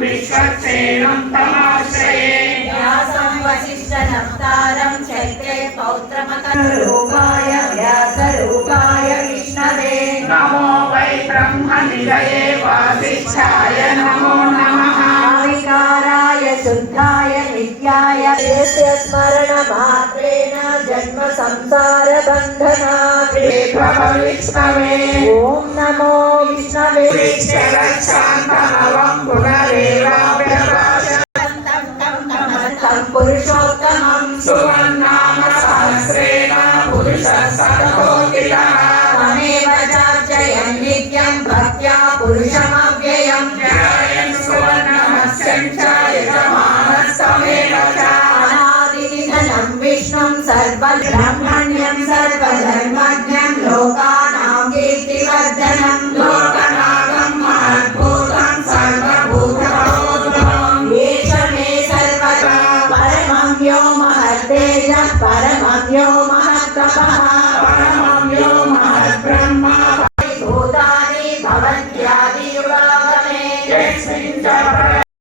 विश्वक्सेनं तमाश्रये व्यासं वसिष्ठनप्तारं चैत्रे पौत्रमकरूपाय व्यासरूपाय विष्णवे नमो वै ब्रह्मनिधये वासिष्ठाय नमो नमः विकाराय शुद्धाय नित्याय यस्य स्मरणमात्रेण जन्म संसारबन्धनात् भव विष्णवे ॐ नमो विष्णवे पुरीक्षरक्षान्तमवं पुनरेवाप्यभाषन्तं तं नमस्तं पुरुषोत्तमं सुवर्णामसहस्रेण पुरुषसतकोटिलः त्वमेव सर्व परमं यो महत्तपः परमं यो महद्ब्रह्म भूतानि भवत्यादियुगागमे यस्मिन् च